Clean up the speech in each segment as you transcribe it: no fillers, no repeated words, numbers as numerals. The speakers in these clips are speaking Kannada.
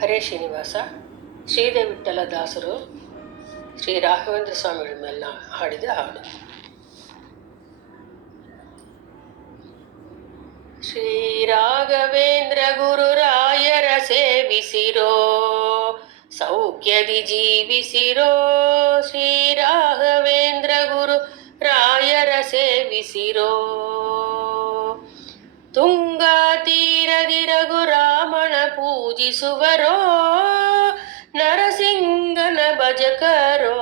ಹರೇ ಶ್ರೀನಿವಾಸ. ಶ್ರೀದೇವಿ ವಿಠ್ಠಲ ದಾಸರು ಶ್ರೀ ರಾಘವೇಂದ್ರ ಸ್ವಾಮಿಗಳ ಮೇಲೆ ಹಾಡಿದ ಹಾಡು. ಶ್ರೀ ರಾಘವೇಂದ್ರ ಗುರುರಾಯರ ಸೇವಿಸಿರೋ, ಸೌಖ್ಯದಿ ಜೀವಿಸಿರೋ. ಶ್ರೀ ರಾಘವೇಂದ್ರ ಗುರು ರಾಯರ ಸೇವಿಸಿರೋ, ತುಂಗಾ ತೀರದಿ ರಘುರಾಮನ ಪೂಜಿಸುವರೋ, ನರಸಿಂಗನ ಭಜಕರೋ.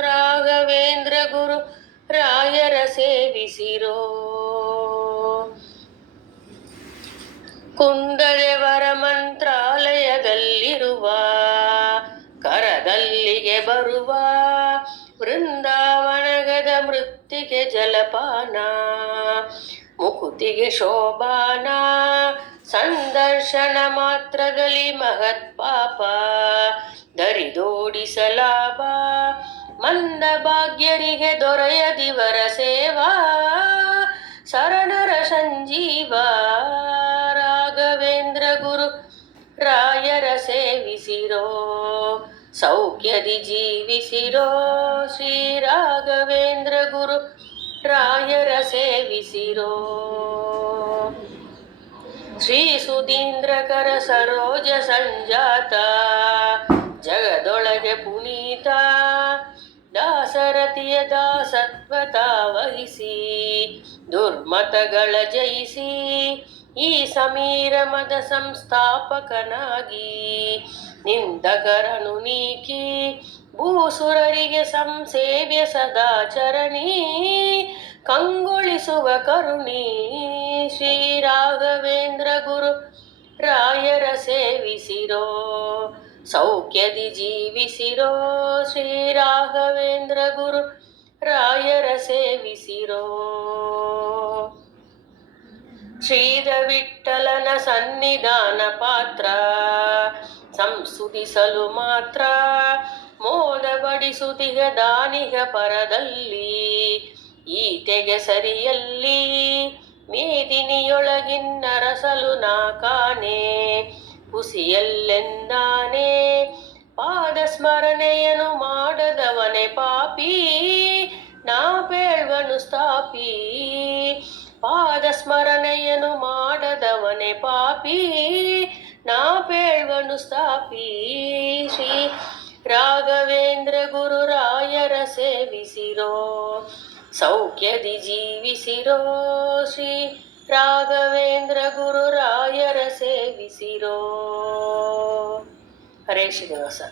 ರಾಘವೇಂದ್ರ ಗುರು ರಾಯರ ಸೇವಿಸಿರೋ, ಕುಂದದೇವರ ಮಂತ್ರಾಲಯದಲ್ಲಿರುವ, ಕರದಲ್ಲಿಗೆ ಬರುವ, ವೃಂದಾವನಗದ ಮೃತ್ತಿಗೆ ಜಲಪಾನ, ಮುಕುತಿಗೆ ಶೋಭಾನ. ಸಂದರ್ಶನ ಮಾತ್ರದಲ್ಲಿ ಮಹತ್ಪಾಪ ದರಿದೋಡಿಸಲಾಭ, ಮಂದ ಭಾಗ್ಯರಿಗೆ ದೊರೆಯದಿವರ ಸೇವಾ, ಶರಣರ ಸಂಜೀವ. ರಾಘವೇಂದ್ರ ಗುರು ರಾಯರ ಸೇವಿಸಿರೋ, ಸೌಖ್ಯದಿ ಜೀವಿಸಿರೋ. ಶ್ರೀ ರಾಘವೇಂದ್ರ ಗುರು ರಾಯರ ಸೇವಿಸಿರೋ, ಶ್ರೀ ಸುಧೀಂದ್ರಕರ ಸರೋಜ ಸಂಜಾತ, ಜಗದೊಳಗೆ ಪುನೀತ. ದಾಸರತಿಯ ದಾಸತ್ವತ ವಹಿಸಿ, ದುರ್ಮತಗಳ ಜಯಿಸಿ, ಈ ಸಮೀರ ಮದ ಸಂಸ್ಥಾಪಕನಾಗಿ, ನಿಂದಕರನು ನೀಕಿ, ಭೂಸುರರಿಗೆ ಸಂಸೇವ್ಯ ಸದಾಚರಣಿ, ಕಂಗೊಳಿಸುವ ಕರುಣಿ. ಶ್ರೀ ರಾಘವೇಂದ್ರ ಗುರು ರಾಯರ ಸೇವಿಸಿರೋ, ಸೌಖ್ಯದಿ ಜೀವಿಸಿರೋ. ಶ್ರೀ ರಾಘವೇಂದ್ರ ಗುರು ರಾಯರ ಸೇವಿಸಿರೋ, ಶ್ರೀದ ವಿಠ್ಠಲನ ಸನ್ನಿಧಾನ ಪಾತ್ರ, ಸಂಸ್ತುತಿಸಲು ಮಾತ್ರ. ಮೋದ ಬಡಿಸುತಿಗ ದಾನಿಗ ಪರದಲ್ಲಿ, ಈತೆಗೆ ಸರಿಯಲ್ಲಿ. ಮೇದಿನಿಯೊಳಗಿನ್ನರಸಲು ನಾ ಕಾಣೆ, ಹುಸಿಯಲ್ಲೆಂದಾನೆ. ಪಾದ ಸ್ಮರಣೆಯನು ಮಾಡದವನೆ ಪಾಪಿ, ನಾ ಪೇಳ್ವನು ಸ್ಥಾಪಿ. ಪಾದ ಸ್ಮರಣೆಯನು ಮಾಡದವನೆ ಪಾಪಿ, ನಾ ಪೇಳ್ವನು ಸ್ಥಾಪಿ. ಶ್ರೀ ರಾಘವೇಂದ್ರ ಗುರು ರಾಯರ ಸೇವಿಸಿರೋ, ಸೌಖ್ಯದಿ ಜೀವಿಸಿರೋ. ಶ್ರೀ ರಾಘವೇಂದ್ರ ಗುರು ರಾಯರ ಸೇವಿಸಿರೋ. ಹರೇ ಶ್ರೀನಿವಾಸ.